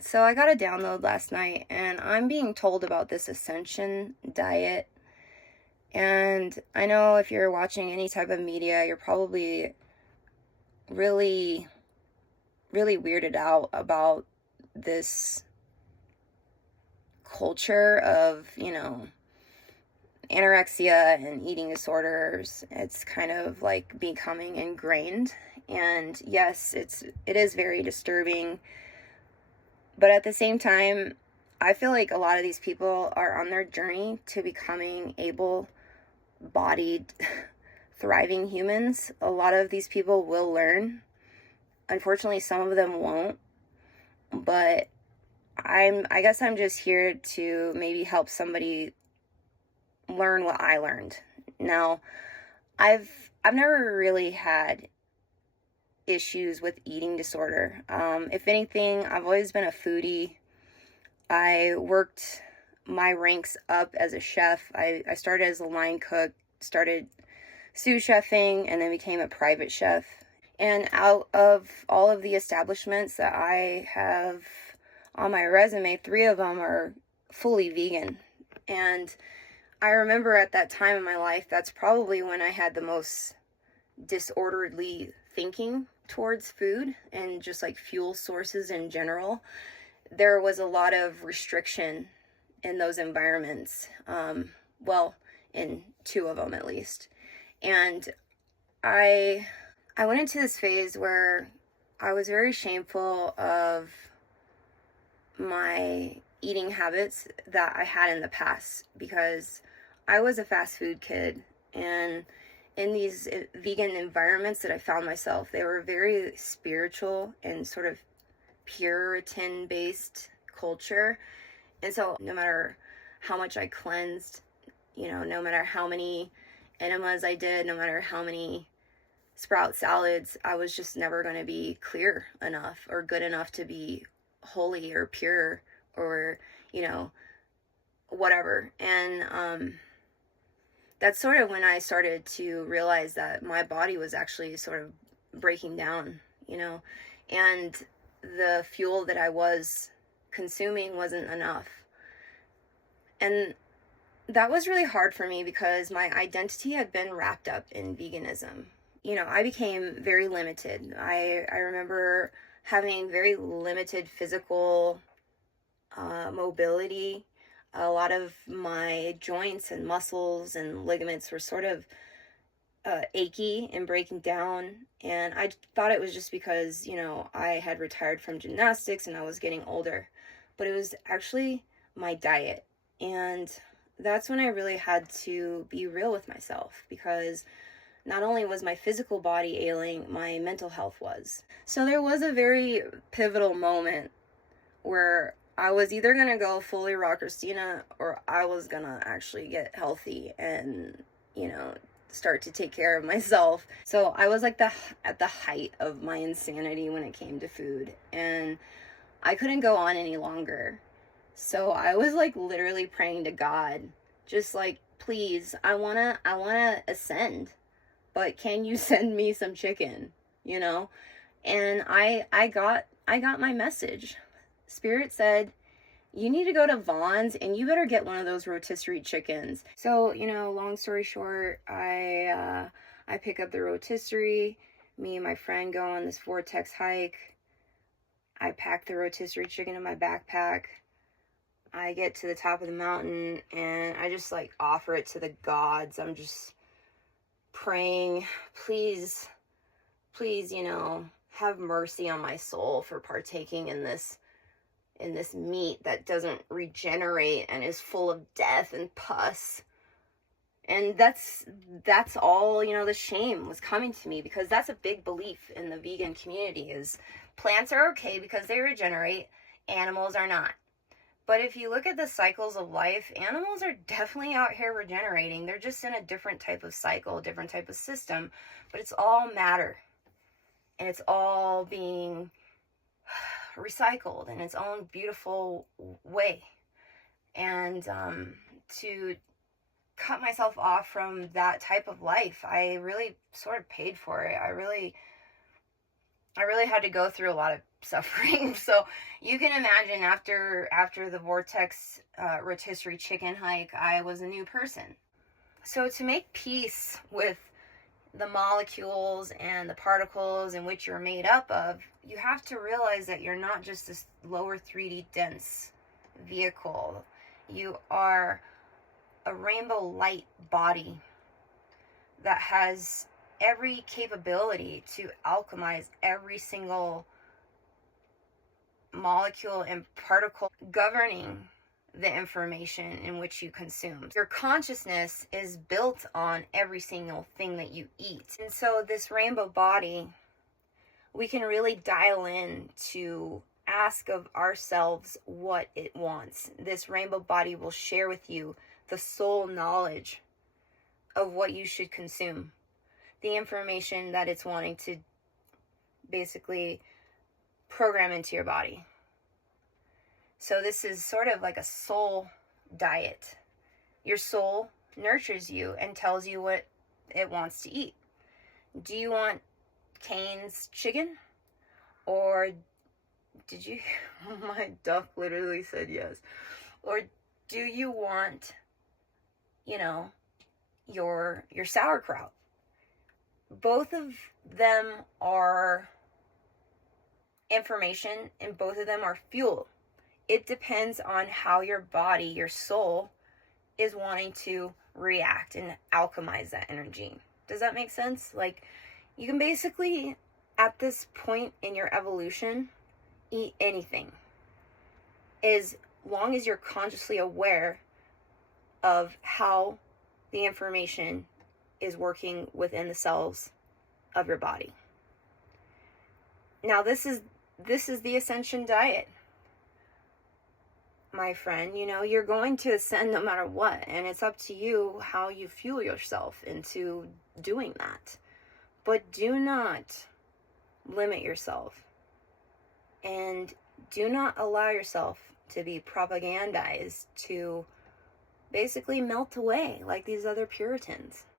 So I got a download last night and I'm being told about this Ascension Diet. And I know if you're watching any type of media, you're probably really, really weirded out about this culture of, anorexia and eating disorders. It's kind of like becoming ingrained. And yes, it is very disturbing. But at the same time, I feel like a lot of these people are on their journey to becoming able bodied, thriving humans. A lot of these people will learn. Unfortunately, some of them won't. But I guess I'm just here to maybe help somebody learn what I learned. Now, I've never really had issues with eating disorder. If anything, I've always been a foodie. I worked my ranks up as a chef. I started as a line cook, started sous chefing, and then became a private chef. And out of all of the establishments that I have on my resume, 3 of them are fully vegan. And I remember at that time in my life, that's probably when I had the most disorderly thinking towards food and just like fuel sources in general. There was a lot of restriction in those environments. Well, in 2 of them at least. And I went into this phase where I was very shameful of my eating habits that I had in the past because I was a fast food kid, and in these vegan environments that I found myself, they were very spiritual and sort of Puritan based culture. And so no matter how much I cleansed, no matter how many enemas I did, no matter how many sprout salads, I was just never going to be clear enough or good enough to be holy or pure or, whatever. And that's sort of when I started to realize that my body was actually sort of breaking down, and the fuel that I was consuming wasn't enough. And that was really hard for me because my identity had been wrapped up in veganism. I became very limited. I remember having very limited physical mobility. A lot of my joints and muscles and ligaments were sort of achy and breaking down. And I thought it was just because, I had retired from gymnastics and I was getting older. But it was actually my diet. And that's when I really had to be real with myself, because not only was my physical body ailing, my mental health was. So there was a very pivotal moment where I was either going to go fully raw Christina or I was going to actually get healthy and, start to take care of myself. So I was like at the height of my insanity when it came to food, and I couldn't go on any longer. So I was like literally praying to God, just like, please, I want to ascend, but can you send me some chicken, And I got my message. Spirit said, you need to go to Vaughn's and you better get one of those rotisserie chickens. So, long story short, I pick up the rotisserie. Me and my friend go on this vortex hike. I pack the rotisserie chicken in my backpack. I get to the top of the mountain and I just like offer it to the gods. I'm just praying, please, have mercy on my soul for partaking in this meat that doesn't regenerate and is full of death and pus. And that's all, the shame was coming to me, because that's a big belief in the vegan community is plants are okay because they regenerate, animals are not. But if you look at the cycles of life, animals are definitely out here regenerating. They're just in a different type of cycle, different type of system, but it's all matter. And it's all being recycled in its own beautiful way. And to cut myself off from that type of life, I really sort of paid for it. I really had to go through a lot of suffering. So you can imagine after the vortex rotisserie chicken hike, I was a new person. So to make peace with the molecules and the particles in which you're made up of, you have to realize that you're not just this lower 3D dense vehicle. You are a rainbow light body that has every capability to alchemize every single molecule and particle governing the information in which you consume. Your consciousness is built on every single thing that you eat. And so this rainbow body, we can really dial in to ask of ourselves what it wants. This rainbow body will share with you the soul knowledge of what you should consume, the information that it's wanting to basically program into your body. So this is sort of like a soul diet. Your soul nurtures you and tells you what it wants to eat. Do you want Cane's chicken? Or did you... My duck literally said yes. Or do you want, your sauerkraut? Both of them are information and both of them are fuel. It depends on how your body, your soul, is wanting to react and alchemize that energy. Does that make sense? Like, you can basically, at this point in your evolution, eat anything, as long as you're consciously aware of how the information is working within the cells of your body. Now, this is the Ascension Diet, my friend. You're going to ascend no matter what, and it's up to you how you fuel yourself into doing that. But do not limit yourself, and do not allow yourself to be propagandized to basically melt away like these other Puritans.